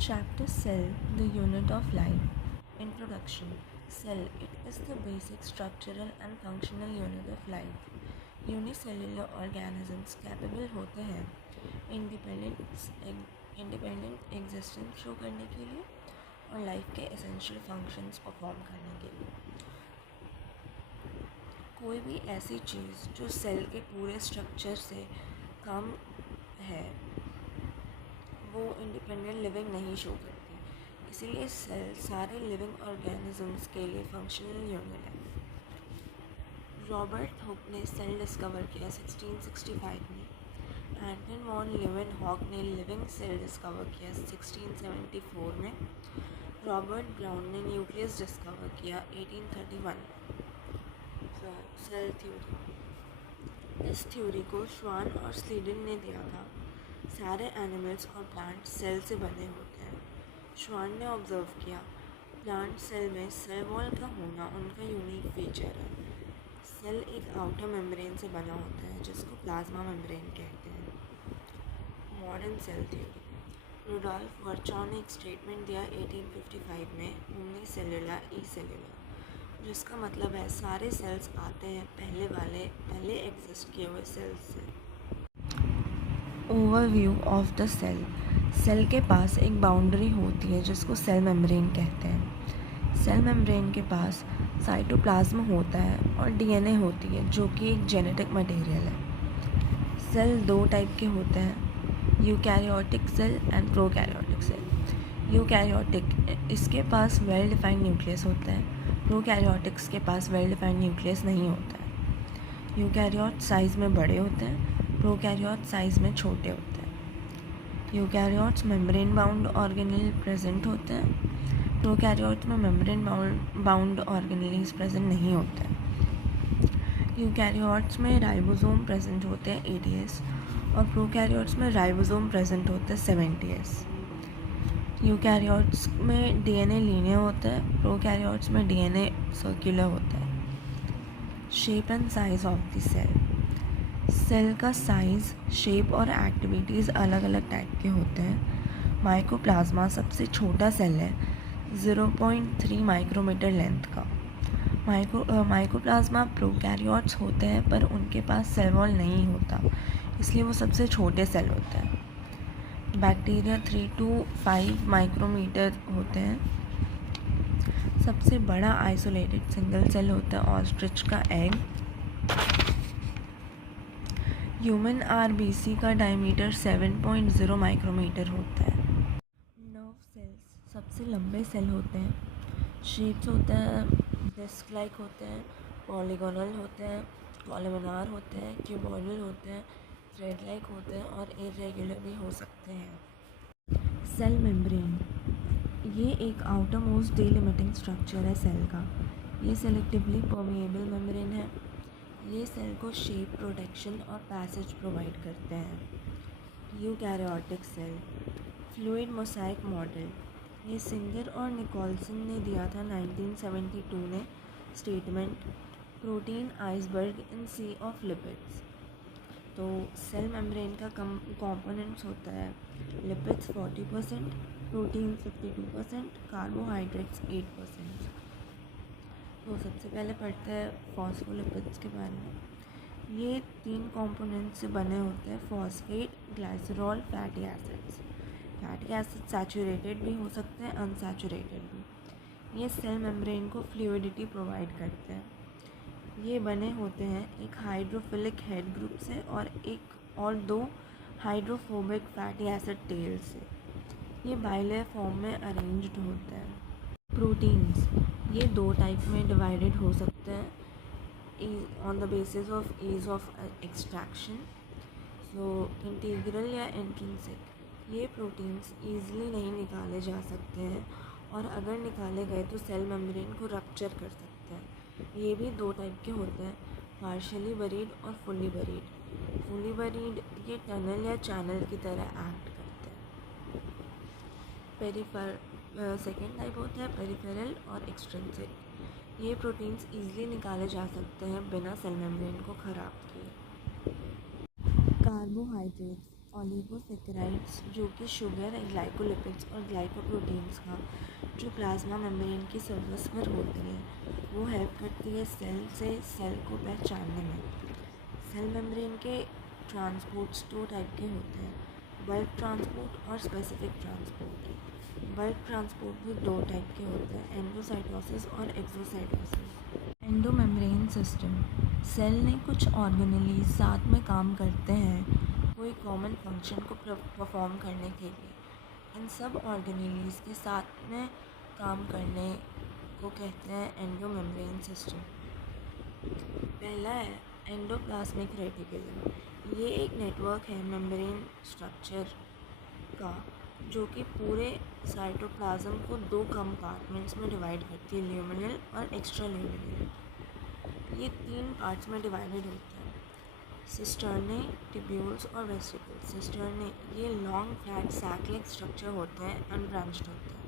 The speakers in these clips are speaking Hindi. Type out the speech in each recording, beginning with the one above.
Chapter Cell, the Unit of Life. Introduction. Cell, it is the basic structural and functional unit of life. Unicellular organisms capable होते हैं इंडिपेंडेंट एग्जिस्टेंस शो करने के लिए और लाइफ के एसेंशियल फंक्शंस परफॉर्म करने के लिए। कोई भी ऐसी चीज़ जो सेल के पूरे स्ट्रक्चर से कम है वो इंडिपेंडेंट लिविंग नहीं शो करती, इसीलिए सेल सारे लिविंग ऑर्गेनिजम्स के लिए फंक्शनल यूनिट है। रॉबर्ट हुक ने सेल डिस्कवर किया 1665 में। एंटन वॉन लीवेनहॉक ने लिविंग सेल डिस्कवर किया 1674 में। रॉबर्ट ब्राउन ने न्यूक्लियस डिस्कवर किया 1831 में। सेल थ्योरी, इस थ्योरी को श्वान और स्लीडन ने दिया था। सारे एनिमल्स और प्लांट्स सेल से बने होते हैं। श्वान ने ऑब्जर्व किया प्लांट सेल में सेल वॉल का होना उनका यूनिक फीचर है। सेल एक आउटर मेम्ब्रेन से बना होता है जिसको प्लाज्मा मेम्ब्रेन कहते हैं। मॉडर्न सेल थ्योरी, रुडोल्फ वर्चॉन ने एक स्टेटमेंट दिया 1855 में, यूनिसेल्युलर ई सेल्युलर, जिसका मतलब है सारे सेल्स आते हैं पहले एग्जिस्ट किए हुए सेल्स से। Overview of the cell, cell के पास एक बाउंड्री होती है जिसको सेल मेम्ब्रेन कहते हैं। सेल मेम्ब्रेन के पास साइटोप्लाज्म होता है और डीएनए होती है जो कि एक जेनेटिक मटेरियल है। सेल दो टाइप के होते हैं, eukaryotic cell and prokaryotic cell. Eukaryotic, इसके पास वेल डिफाइंड न्यूक्लियस होता है। प्रोकैरियोटिक्स के पास वेल डिफाइंड न्यूक्लियस नहीं होता है। यूकैरियोट साइज़ में बड़े होते हैं, प्रोकैरियोट साइज़ में छोटे होते हैं। Eukaryotes membrane bound organelle present होते हैं। प्रोकैरियोट्स में मेम्ब्रेन बाउंड ऑर्गेनेल्स प्रेजेंट नहीं होते हैं। यूकैरियोट्स में राइबोसोम प्रेजेंट होते हैं 80s और प्रोकैरियोट्स में राइबोसोम प्रेजेंट होते हैं 70s। यूकैरियोट्स में डीएनए लीनियर होता है, प्रोकैरियोट्स में डीएनए सर्कुलर होता है। Shape and size of the cell, cell का साइज़, शेप और एक्टिविटीज़ अलग अलग टाइप के होते हैं। माइकोप्लाज्मा सबसे छोटा सेल है, 0.3 माइक्रोमीटर लेंथ का। माइकोप्लाज्मा प्रोकैरियोट्स होते हैं पर उनके पास सेल वॉल नहीं होता, इसलिए वो सबसे छोटे सेल होते हैं। बैक्टीरिया 3 to 5 माइक्रोमीटर होते हैं। सबसे बड़ा आइसोलेटेड सिंगल सेल होता है ऑस्ट्रिच का एग। ह्यूमन आरबीसी का डायमीटर 7.0 माइक्रोमीटर होता है। नर्व सेल्स सबसे लंबे सेल होते हैं। शेप्स होते हैं डिस्क लाइक होते हैं, पॉलीगोनल होते हैं, कॉलमनार होते हैं, क्यूबॉइडल होते हैं, थ्रेड लाइक होते हैं और इरेगुलर भी हो सकते हैं। सेल मेम्ब्रेन, ये एक आउटर मोस्ट डिलिमिटिंग स्ट्रक्चर है सेल का। ये सेलेक्टिवली परमिएबल मेम्ब्रेन है। ये सेल को शेप, प्रोटेक्शन और पैसेज प्रोवाइड करते हैं। Eukaryotic cell, fluid mosaic model, ये सिंगर और निकोलसन ने दिया था 1972 ने statement, protein iceberg in sea of lipids. तो सेल मेम्ब्रेन का कंपोनेंट्स होता है लिपिड्स 40%, प्रोटीन 52%, कार्बोहाइड्रेट्स 8%। तो सबसे पहले पढ़ते हैं फॉस्फोलिपिड्स के बारे में। ये 3 कंपोनेंट से बने होते हैं, phosphate, glycerol, fatty acids. Fatty acid saturated भी हो सकते हैं, अनसैचुरेटेड भी। ये सेल मेम्ब्रेन को फ्लूइडिटी प्रोवाइड करते हैं। ये बने होते हैं एक हाइड्रोफिलिक हेड ग्रुप से और 2 हाइड्रोफोबिक फैटी एसिड टेल से। ये बाइलेयर फॉर्म में अरेंज्ड होते हैं। प्रोटीन्स, ये 2 टाइप में डिवाइडेड हो सकते हैं on the basis of ease of extraction. So integral या इंट्रिंसिक, ये प्रोटीन्स ईजिली नहीं निकाले जा सकते हैं और अगर निकाले गए तो सेल मेम्ब्रेन को रप्चर कर सकते हैं। ये भी 2 टाइप के होते हैं, पार्शियली बरीड और फुल्ली बरीड। फुल्ली बरीड ये टनल या चैनल की तरह एक्ट करते हैं। सेकेंड टाइप होता है पेरिफेरल और एक्सट्रिंसिक। ये प्रोटीन्स ईजिली निकाले जा सकते हैं बिना सेल मेम्ब्रेन को ख़राब किए। कार्बोहाइड्रेट्स ओलिगोसेकेराइड्स जो कि शुगर, ग्लाइकोलिपिड्स और ग्लाइकोप्रोटीन्स का जो प्लाज्मा मेम्ब्रेन की सर्फेस पर होती है वो हेल्प करती है सेल से सेल को पहचानने में। सेल मेम्ब्रेन के ट्रांसपोर्ट्स दो टाइप के होते हैं, बल्क ट्रांसपोर्ट और स्पेसिफिक ट्रांसपोर्ट। बल्क ट्रांसपोर्ट भी दो टाइप के होते हैं, एंडोसाइटोसिस और एक्सोसाइटोसिस। एंडोमेम्ब्रेन सिस्टम, सेल ने कुछ ऑर्गेनेली साथ में काम करते हैं कोई कॉमन फंक्शन को परफॉर्म करने के लिए। इन सब ऑर्गेनेलीज के साथ में काम करने को कहते हैं एंडोमेम्ब्रेन सिस्टम। पहला है एंडोप्लाज्मिक रेटिकुलम। ये एक नेटवर्क है मेम्ब्रेन स्ट्रक्चर का जो कि पूरे साइटोप्लाज्म को दो कंपार्टमेंट्स में डिवाइड करती है, ल्यूमिनल और एक्स्ट्रा ल्यूमिनल। ये तीन पार्ट्स में डिवाइडेड होता है, सिस्टर्ने, टिब्यूल्स और वेसिकल्स। सिस्टर्ने ये long flat sac like structure होते हैं, अनब्रांच्ड होते हैं।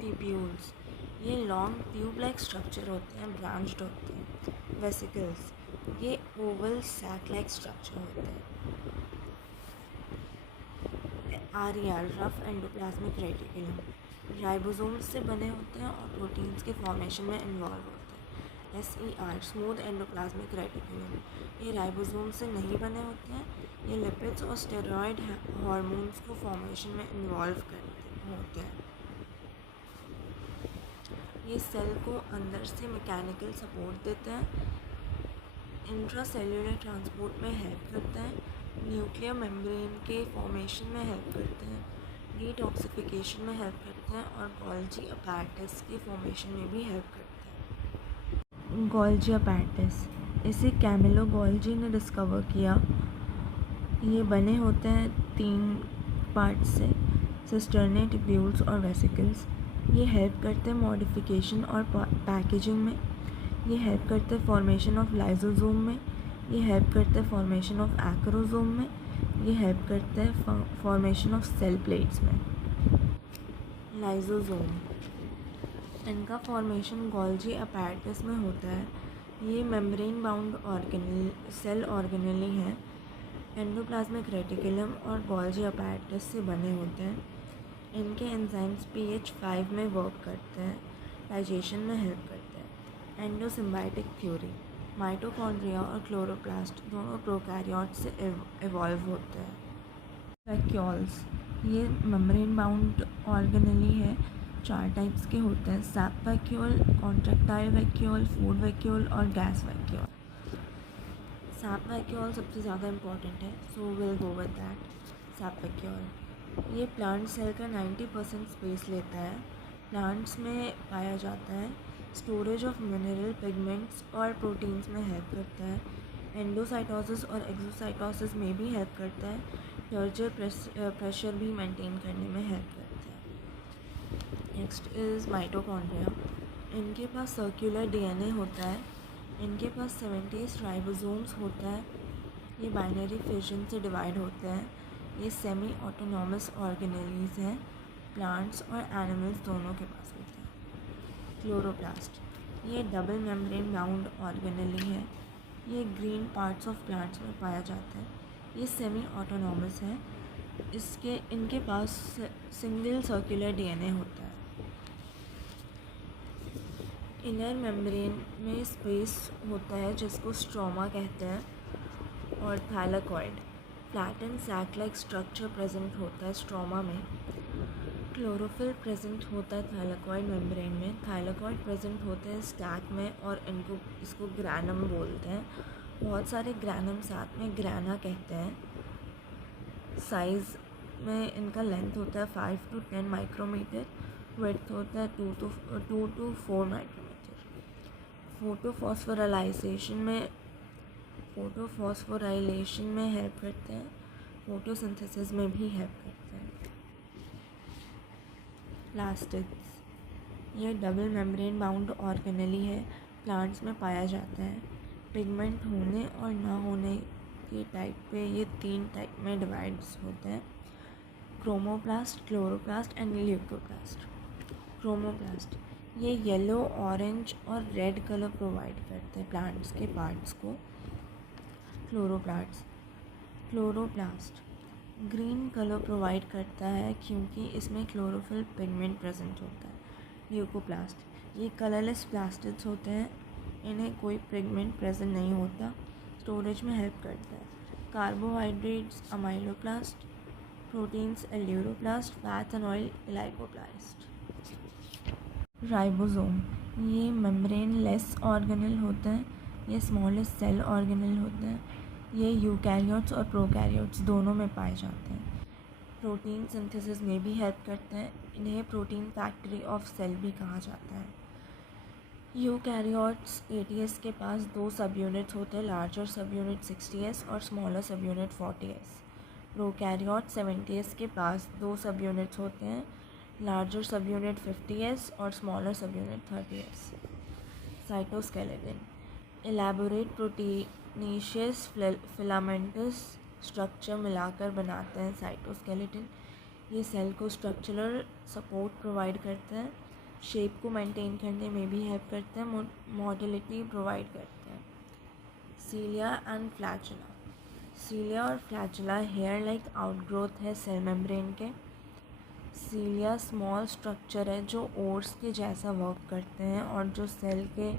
टिब्यूल्स ये लॉन्ग ट्यूब लाइक स्ट्रक्चर होते हैं, ब्रांच्ड होते हैं। वेसिकल्स ये ओवल सैक लाइक स्ट्रक्चर होते हैं। RER rough endoplasmic reticulum ribosomes से बने होते हैं और प्रोटीन्स के फॉर्मेशन में इन्वॉल्व होते हैं। SER स्मूथ एंडोप्लाज्मिक रेटिकुलम ये राइबोसोम से नहीं बने होते हैं, ये लिपिड्स और स्टेरॉयड हार्मोन्स को फॉर्मेशन में इन्वॉल्व करते होते हैं। ये सेल को अंदर से मैकेनिकल सपोर्ट देते हैं, इंट्रासेल्युलर ट्रांसपोर्ट में हेल्प करते हैं, न्यूक्लियर मेम्ब्रेन के फॉर्मेशन में हेल्प करते हैं, डिटॉक्सिफिकेशन में हेल्प करते हैं और गोल्जी अपैरेटस के फॉर्मेशन में भी हेल्प करते हैं। गोल्जी अपैरेटस इसे कैमिलो गोल्जी ने डिस्कवर किया। ये बने होते हैं तीन पार्ट से, सिस्टर्ने, टिब्यूल्स और वेसिकल्स। ये हेल्प करते हैं मॉडिफिकेशन और पैकेजिंग में, ये हेल्प करते हैं फॉर्मेशन ऑफ लाइसोसोम में, ये हेल्प करते हैं फॉर्मेशन ऑफ एक्रोसोम में, ये हेल्प करते हैं फॉर्मेशन ऑफ सेल प्लेट्स में। लाइसोसोम इनका फॉर्मेशन गोल्जी अपैरेटस में होता है। ये membrane bound organelle cell organelles हैं, एंडोप्लाज्मिक रेटिकुलम और गोल्जी अपैरेटस से बने होते हैं। इनके एंजाइम्स pH 5 में वर्क करते हैं, डाइजेशन में हेल्प करते हैं। एंडोसिम्बायोटिक थ्योरी माइटोकॉन्ड्रिया और क्लोरोप्लास्ट दोनों प्रोकैरियोट से इवॉल्व होते हैं। वैक्यूल्स ये मेम्ब्रेन बाउंड ऑर्गेनेली है, 4 टाइप्स के होते हैं, SAP vacuole, contractile vacuole, food vacuole और गैस वैक्यूल। सैप वैक्यूल सबसे ज़्यादा इम्पॉर्टेंट है, so will go with that. SAP vacuole ये प्लांट सेल का 90% स्पेस लेता है, प्लांट्स में पाया जाता है, स्टोरेज ऑफ मिनरल, पिगमेंट्स और प्रोटीन्स में हेल्प करता है, एंडोसाइटोसिस और एक्सोसाइटोसिस में भी हेल्प करता है, टर्चर प्रेशर भी मेंटेन करने में हेल्प करता है। Next is mitochondria. इनके पास सर्कुलर DNA होता है, इनके पास 78 राइबोसोम्स होता है, ये बाइनरी फिजन से डिवाइड होते हैं, ये सेमी ऑटोनॉमस ऑर्गेनेलीज हैं, प्लांट्स और एनिमल्स दोनों के पास होते हैं। क्लोरोप्लास्ट ये डबल मेम्ब्रेन बाउंड ऑर्गेनेली है, ये ग्रीन पार्ट्स ऑफ प्लांट्स में पाया जाता है, ये सेमी ऑटोनॉमस है, इनके पास सिंगल सर्कुलर DNA होता है। इनर मेम्ब्रेन में स्पेस होता है जिसको स्ट्रोमा कहते हैं, और thylakoid flatten sac like structure present होता है स्ट्रोमा में। क्लोरोफिल प्रेजेंट होता है थैलेकॉइड मेम्ब्रेन में, थाइलेकॉइड प्रेजेंट होते हैं स्टैक में और इसको ग्रैनम बोलते हैं। बहुत सारे ग्रैनम साथ में ग्रैना कहते हैं। साइज़ में इनका लेंथ होता है 5 to 10 माइक्रोमीटर, विड्थ होता है 2 to 4 माइक्रोमीटर। फोटोफॉस्फोराइलेशन में हेल्प करते हैं, फोटोसिंथेसिस में भी हेल्प करते हैं। प्लास्टिड्स ये डबल मेम्ब्रेन बाउंड ऑर्गेनेली है, प्लांट्स में पाया जाता है, पिगमेंट होने और ना होने के टाइप पे ये 3 टाइप में डिवाइड्स होते हैं, chromoplast, chloroplast and leucoplast. Chromoplast ये येलो, ऑरेंज और रेड कलर प्रोवाइड करते हैं प्लांट्स के पार्ट्स को। क्लोरोप्लास्ट ग्रीन कलर प्रोवाइड करता है क्योंकि इसमें क्लोरोफिल पिगमेंट प्रेजेंट होता है। ल्यूकोप्लास्ट, ये कलरलेस प्लास्टिड्स होते हैं, इन्हें कोई पिगमेंट प्रेजेंट नहीं होता, स्टोरेज में हेल्प करता है। Carbohydrates amyloplast, proteins aleuroplast, fats and oil elaioplast. Ribosome, ये मेम्ब्रेन लेस ऑर्गेनल होते हैं, ये स्मॉलेस्ट सेल ऑर्गेनल होते हैं, ये यूकैरियोट्स और प्रोकैरियोट्स दोनों में पाए जाते हैं। प्रोटीन सिंथेसिस में भी हेल्प करते हैं, इन्हें प्रोटीन फैक्ट्री ऑफ सेल भी कहा जाता है। यूकैरियोट्स 80s के पास 2 सब यूनिट्स होते हैं, लार्जर सब यूनिट 60s और स्मॉलर सब यूनिट 40s। प्रोकैरियोट 70s के पास 2 सब यूनिट्स होते हैं, लार्जर सब यूनिट 50s और स्मॉलर सब unit 30s। Cytoskeleton, elaborate proteinaceous filamentous structure मिलाकर बनाते हैं साइटोस्केलेटन। ये सेल को स्ट्रक्चरल सपोर्ट प्रोवाइड करते हैं, शेप को मेंटेन करने में भी हेल्प करते हैं, मोटिलिटी प्रोवाइड करते हैं। सीलिया एंड फ्लैचुला, सीलिया और फ्लैचुला हेयर लाइक आउटग्रोथ है सेल मेम्ब्रेन के। सीलिया स्मॉल स्ट्रक्चर है जो ओर्स के जैसा वर्क करते हैं और जो सेल के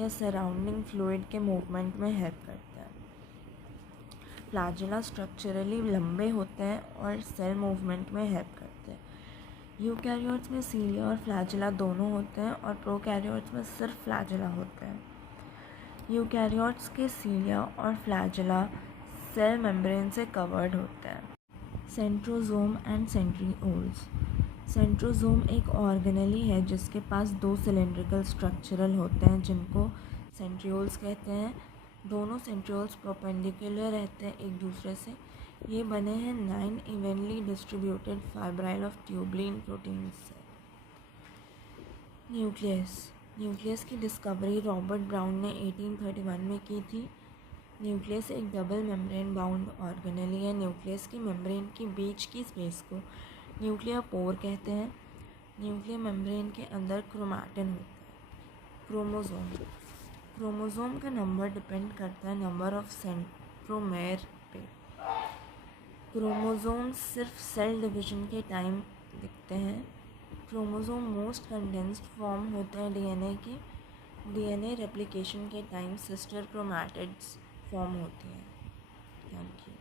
या सराउंडिंग फ्लूइड के मूवमेंट में हेल्प करते हैं। फ्लैचुला स्ट्रक्चरली लंबे होते हैं और सेल मूवमेंट में हेल्प करते हैं। यूकैरियोट्स में सीलिया और फ्लैचुला दोनों होते हैं और प्रोकैरियोट्स में सिर्फ फ्लैचुला होते हैं। यूकैरियोट्स के सीलिया और फ्लैचुला सेल मेम्ब्रेन से कवर्ड होते हैं। सेंट्रोसोम एंड सेंट्रिओल्स, सेंट्रोसोम एक ऑर्गेनेली है जिसके पास 2 सिलेंड्रिकल स्ट्रक्चरल होते हैं जिनको सेंट्रिओल्स कहते हैं। दोनों सेंट्रिओल्स परपेंडिकुलर रहते हैं एक दूसरे से। ये बने हैं 9 evenly distributed fibril of tubulin proteins से। न्यूक्लियस, न्यूक्लियस की डिस्कवरी रॉबर्ट ब्राउन ने 1831 में की थी। न्यूक्लियस एक डबल मेम्ब्रेन बाउंड ऑर्गेनेली है। न्यूक्लियस की मेम्ब्रेन के बीच की स्पेस को न्यूक्लियर पोर कहते हैं। न्यूक्लियर मेम्ब्रेन के अंदर क्रोमैटिन होता है। क्रोमोसोम, क्रोमोसोम का नंबर डिपेंड करता है नंबर ऑफ सेंट्रोमेर पे। क्रोमोसोम सिर्फ सेल डिवीजन के टाइम दिखते हैं। क्रोमोसोम मोस्ट कंडेंस्ड फॉर्म होते हैं डीएनए के। डीएनए रेप्लिकेशन के टाइम सिस्टर क्रोमैटिड्स फॉर्म होती हैं। Thank you.